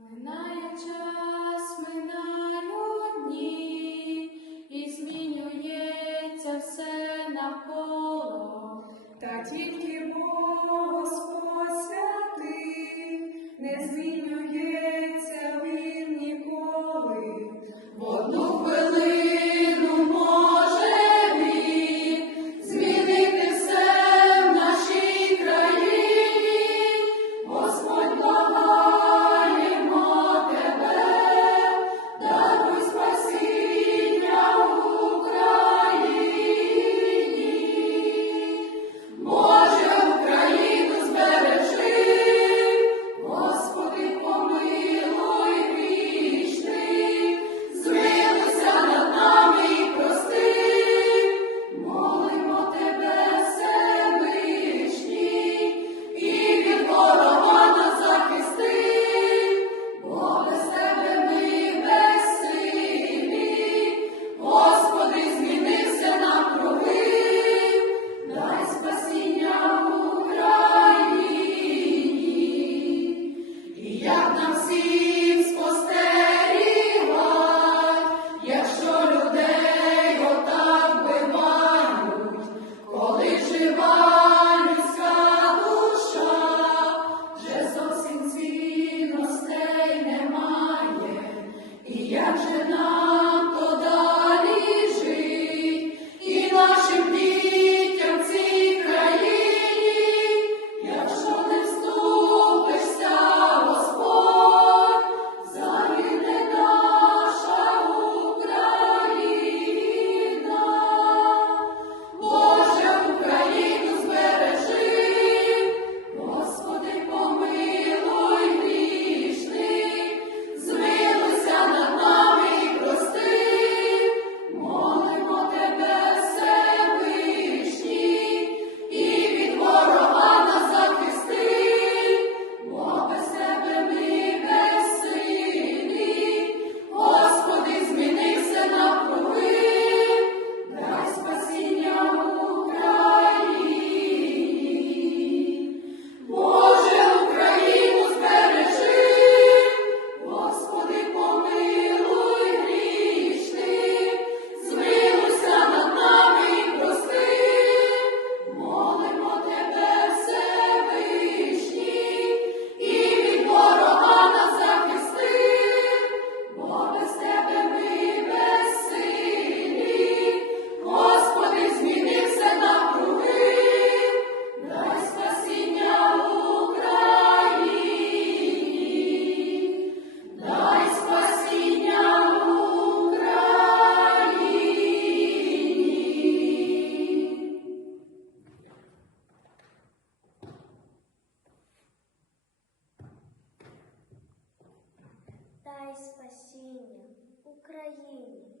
Минає час, минають дні, Дай спасіння Україні.